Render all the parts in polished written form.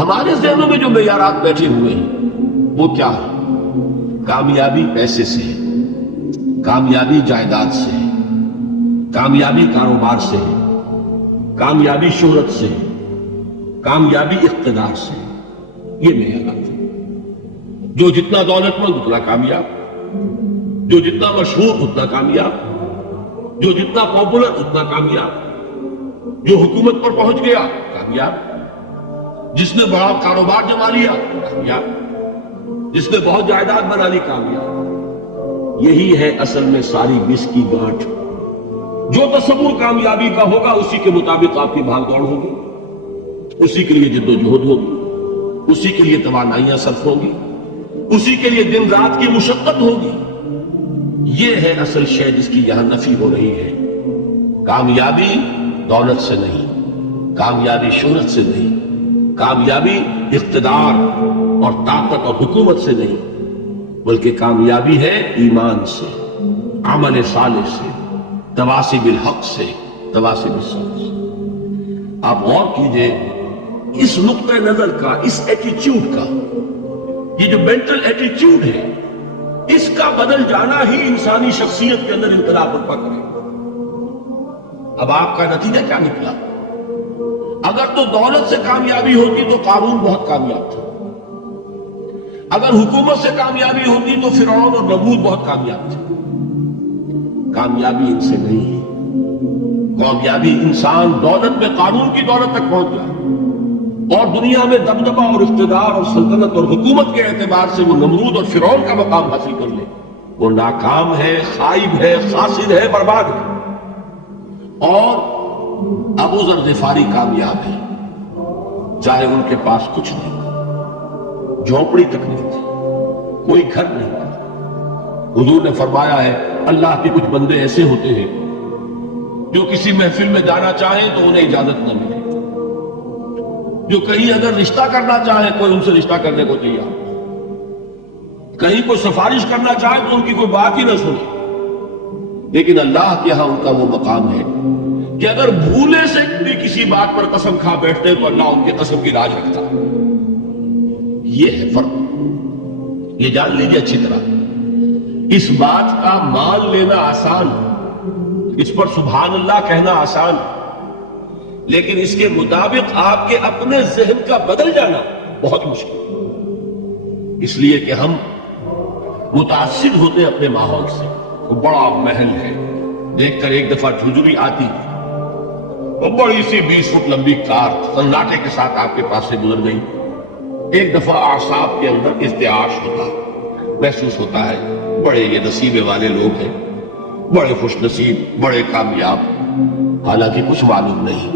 ہمارے ذہنوں میں جو معیارات بیٹھے ہوئے ہیں وہ کیا ہے؟ کامیابی پیسے سے ہے، کامیابی جائیداد سے ہے، کامیابی کاروبار سے ہے، کامیابی شہرت سے ہے، کامیابی اقتدار سے ہے۔ یہ معیارات ہے۔ جو جتنا دولت مند اتنا کامیاب، جو جتنا مشہور اتنا کامیاب، جو جتنا پاپولر اتنا کامیاب، جو حکومت پر پہنچ گیا کامیاب، جس نے بڑا کاروبار جما لیا کامیاب، جس نے بہت جائیداد بنا لی کامیاب۔ یہی ہے اصل میں ساری بس کی گانٹھ۔ جو تصور کامیابی کا ہوگا اسی کے مطابق آپ کی بھاگ دوڑ ہوگی، اسی کے لیے جد و جہد ہوگی، اسی کے لیے توانائیاں صرف ہوگی، اسی کے لیے دن رات کی مشقت ہوگی۔ یہ ہے اصل شے جس کی یہاں نفی ہو رہی ہے۔ کامیابی دولت سے نہیں، کامیابی شہرت سے نہیں، کامیابی اقتدار اور طاقت اور حکومت سے نہیں، بلکہ کامیابی ہے ایمان سے، عمل صالح سے، تواصی بالحق سے، تواصی بالصبر سے۔ آپ غور کیجئے اس نقطہ نظر کا، اس ایٹیچیوڈ کا، یہ جو مینٹل ایٹیچیوڈ ہے، اس کا بدل جانا ہی انسانی شخصیت کے اندر انقلاب برپا کرے۔ اب آپ کا نتیجہ کیا نکلا؟ اگر تو دولت سے کامیابی ہوتی تو قارون بہت کامیاب تھا، اگر حکومت سے کامیابی ہوتی تو فرعون اور نمرود بہت کامیاب تھے۔ کامیابی ان سے نہیں ہے۔ کامیابی انسان دولت میں قارون کی دولت تک پہنچ جائے اور دنیا میں دبدبہ اور اقتدار اور سلطنت اور حکومت کے اعتبار سے وہ نمرود اور فرعون کا مقام حاصل کر لے، وہ ناکام ہے، خائب ہے، خاسر ہے، برباد ہے۔ اور ابو ذر غفاری کامیاب ہے، چاہے ان کے پاس کچھ نہیں تھا، جھونپڑی تک نہیں تھی، کوئی گھر نہیں تھا۔ حضور نے فرمایا ہے اللہ کے کچھ بندے ایسے ہوتے ہیں جو کسی محفل میں جانا چاہیں تو انہیں اجازت نہ ملے، جو کہیں اگر رشتہ کرنا چاہیں کوئی ان سے رشتہ کرنے کو تیار، کہیں کوئی سفارش کرنا چاہے تو ان کی کوئی بات ہی نہ سنے۔ لیکن اللہ کے ہاں ان کا وہ مقام ہے کہ اگر بھولے سے بھی کسی بات پر قسم کھا بیٹھتے تو اللہ ان کی قسم کی لاج رکھتا۔ یہ ہے فرق، یہ جان لیجیے اچھی طرح۔ اس بات کا مان لینا آسان، اس پر سبحان اللہ کہنا آسان، لیکن اس کے مطابق آپ کے اپنے ذہن کا بدل جانا بہت مشکل، اس لیے کہ ہم متاثر ہوتے اپنے ماحول سے۔ وہ بڑا محل ہے، دیکھ کر ایک دفعہ جھجری آتی، وہ بڑی سی 20 فٹ لمبی کار سناٹے کے ساتھ آپ کے پاس سے گزر گئی۔ ایک دفعہ اعصاب کے اندر ارتعاش ہوتا، محسوس ہوتا ہے بڑے یہ نصیبے والے لوگ ہیں، بڑے خوش نصیب، بڑے کامیاب، حالانکہ کچھ معلوم نہیں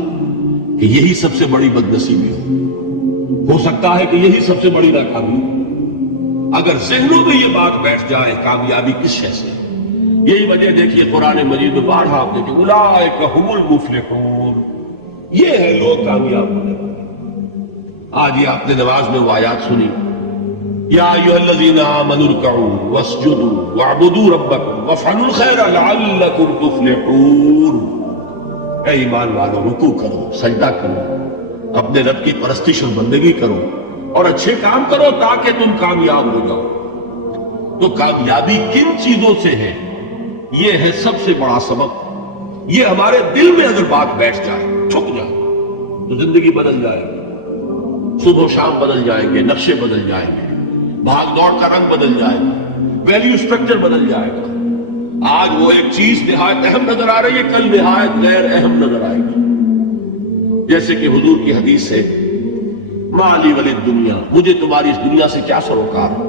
کہ یہی سب سے بڑی بد نصیبی ہو سکتا ہے کہ یہی سب سے بڑی ناکامی ہو۔ اگر ذہنوں میں یہ بات بیٹھ جائے کامیابی کس شے سے، یہی وجہ دیکھیے قرآن مجید میں بارہا آپ دیکھیں اولئک ھم المفلحون، یہ ہے لوگ کامیاب ہونے والے۔ آج یہ آپ نے نماز میں وہ آیات سنی، یا ایھا الذین آمنوا ارکعوا واسجدوا واعبدوا ربکم وافعلوا الخیر لعلکم تفلحون۔ اے ایمان والو، رکوع کرو، سجدہ کرو، اپنے رب کی پرستش اور بندگی کرو اور اچھے کام کرو تاکہ تم کامیاب ہو جاؤ۔ تو کامیابی کن چیزوں سے ہے؟ یہ ہے سب سے بڑا سبب۔ یہ ہمارے دل میں اگر بات بیٹھ جائے، چھپ جائے، تو زندگی بدل جائے گی، صبح و شام بدل جائیں گے، نقشے بدل جائیں گے، بھاگ دوڑ کا رنگ بدل جائے گا، ویلیو سٹرکچر بدل جائے گا۔ آج وہ ایک چیز نہایت اہم نظر آ رہی ہے، کل نہایت غیر اہم نظر آئے گی۔ جیسے کہ حضور کی حدیث ہے، مالی ولی الدنیا، مجھے تمہاری اس دنیا سے کیا سروکار ہے،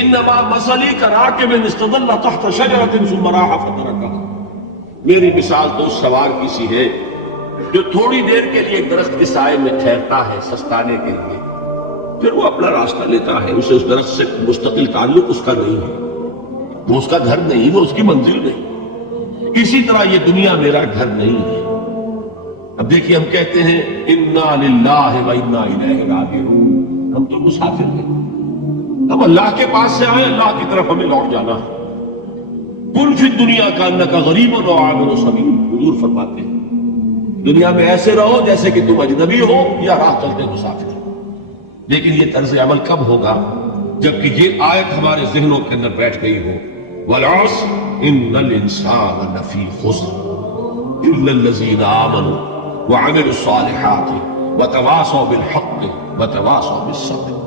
انما مثلی کراکب استظل تحت شجرۃ ثم راح فترکها، میری مثال تو اس سوار کی سی ہے جو تھوڑی دیر کے لیے درخت کے سائے میں ٹھہرتا ہے سستانے کے لیے، پھر وہ اپنا راستہ لیتا ہے، اسے اس درخت سے مستقل تعلق اس کا نہیں ہے، وہ اس کا گھر نہیں، وہ اس کی منزل نہیں۔ اسی طرح یہ دنیا میرا گھر نہیں ہے۔ اب دیکھیے ہم کہتے ہیں انا للہ و انا الیہ راجعون، ہم تو مسافر ہیں، ہم اللہ کے پاس سے آئے، اللہ کی طرف ہمیں لوٹ جانا ہے۔ کن فی الدنیا کانک غریب و عابر سبیل، حضور فرماتے ہیں دنیا میں ایسے رہو جیسے کہ تم اجنبی ہو یا راہ چلتے مسافر۔ لیکن یہ طرز عمل کب ہوگا؟ جبکہ یہ آیت ہمارے ذہنوں کے اندر بیٹھ گئی ہو، والعصر ان الانسان لفی خسر الا الذین آمنوا وعملوا الصالحات وتواصوا بالحق وتواصوا بالصبر۔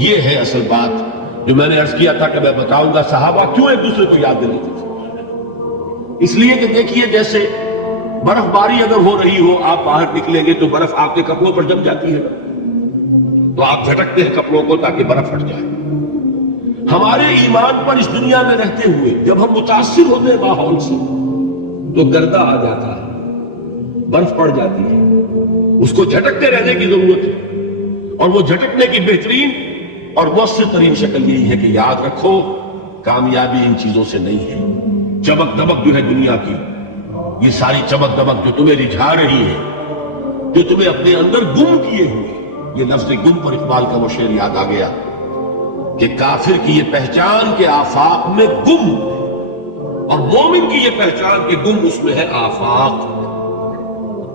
یہ ہے اصل بات جو میں نے عرض کیا تھا کہ میں بتاؤں گا صحابہ کیوں ایک دوسرے کو یاد دلاتے تھے۔ اس لیے کہ دیکھیے جیسے برف باری اگر ہو رہی ہو، آپ باہر نکلیں گے تو برف آپ کے کپڑوں پر جم جاتی ہے، تو آپ جھٹکتے ہیں کپڑوں کو تاکہ برف ہٹ جائے۔ ہمارے ایمان پر اس دنیا میں رہتے ہوئے جب ہم متاثر ہوتے ہیں ماحول سے تو گردہ آ جاتا ہے، برف پڑ جاتی ہے، اس کو جھٹکتے رہنے کی ضرورت ہے۔ اور وہ جھٹکنے کی بہترین اور مؤثر ترین شکل یہی ہے کہ یاد رکھو کامیابی ان چیزوں سے نہیں ہے۔ چمک دمک جو ہے دنیا کی، یہ ساری چمک دمک جو تمہیں رجھا رہی ہے، جو تمہیں اپنے اندر گم کیے ہوئے، یہ لفظ گم پر اقبال کا وہ شعر یاد آ گیا کہ کافر کی یہ پہچان کے آفاق میں گم، اور مومن کی یہ پہچان کے گم اس میں ہے آفاق۔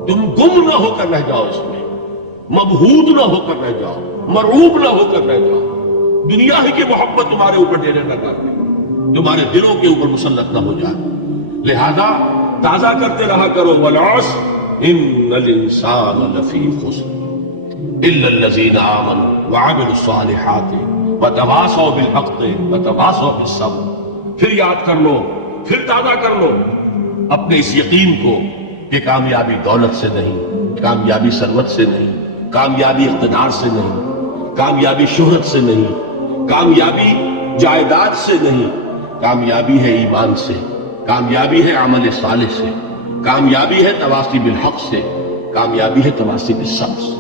تم گم نہ ہو کر رہ جاؤ، اس میں مبہوت نہ ہو کر رہ جاؤ، مرعوب نہ ہو کر رہ جاؤ، دنیا ہی کی محبت تمہارے اوپر ڈیرے نہ کر دے، تمہارے دلوں کے اوپر مسلط نہ ہو جائے۔ لہذا تازہ کرتے رہا کرو، والعصر ان الانسان لفی خسر الا الذین آمنوا وعملوا الصالحات وتواصوا بالحق وتواصوا بالصبر۔ پھر یاد کر لو، پھر تازہ کر لو اپنے اس یقین کو کہ کامیابی دولت سے نہیں، کامیابی ثروت سے نہیں، کامیابی اقتدار سے نہیں، کامیابی شہرت سے نہیں، کامیابی جائیداد سے نہیں، کامیابی ہے ایمان سے، کامیابی ہے عمل صالح سے، کامیابی ہے تواصی بالحق سے، کامیابی ہے تواصی بالصبر سے۔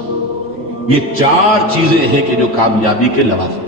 یہ چار چیزیں ہیں کہ جو کامیابی کے لوازم